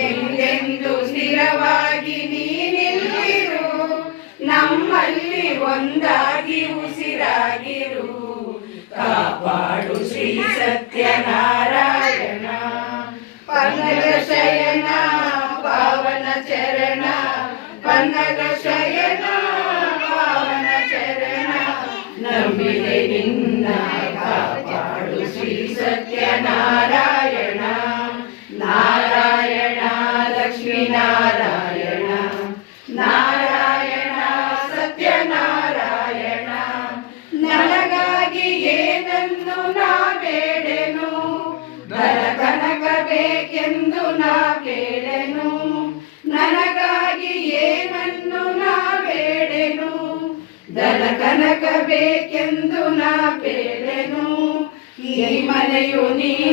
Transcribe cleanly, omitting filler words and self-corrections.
ಎಂದೆಂದು ಸ್ಥಿರವಾಗಿ ನೀನಿಲ್ಲಿರು, ನಮ್ಮಲ್ಲಿ ಒಂದಾಗಿ ಉಸಿರಾಗಿರು. ಕಾಪಾಡು ಶ್ರೀ ಸತ್ಯನಾರಾಯಣ. ಪನ್ನಗ ಶಯನ ಪಾವನ ಚರಣ, ಪನ್ನಗ ಶಯನ ಪಾವನ ಚರಣ, ನಂಬಿದೆ ನಿನ್ನ ಕಾಪಾಡು ಶ್ರೀ ಸತ್ಯನಾರಾಯಣ. ನಾರಾಯಣ ಲಕ್ಷ್ಮೀ ನಾರಾಯಣ, ನಾರಾಯಣ ಸತ್ಯನಾರಾಯಣ. ನನಗಾಗಿ ಏನನ್ನು ನಾ ಬೇಡೆನು, ಧನ ಕನಕ ಬೇಕೆಂದು ನಾ ಕೇಳೆನು. ನನಗಾಗಿ ಏನನ್ನು ನಾ ಬೇಡೆನು, ಧನ ಕನಕ ಬೇಕೆಂದು ನಾ ಬೇಡೆನು. ಈ ಮನೆಯು ನೀ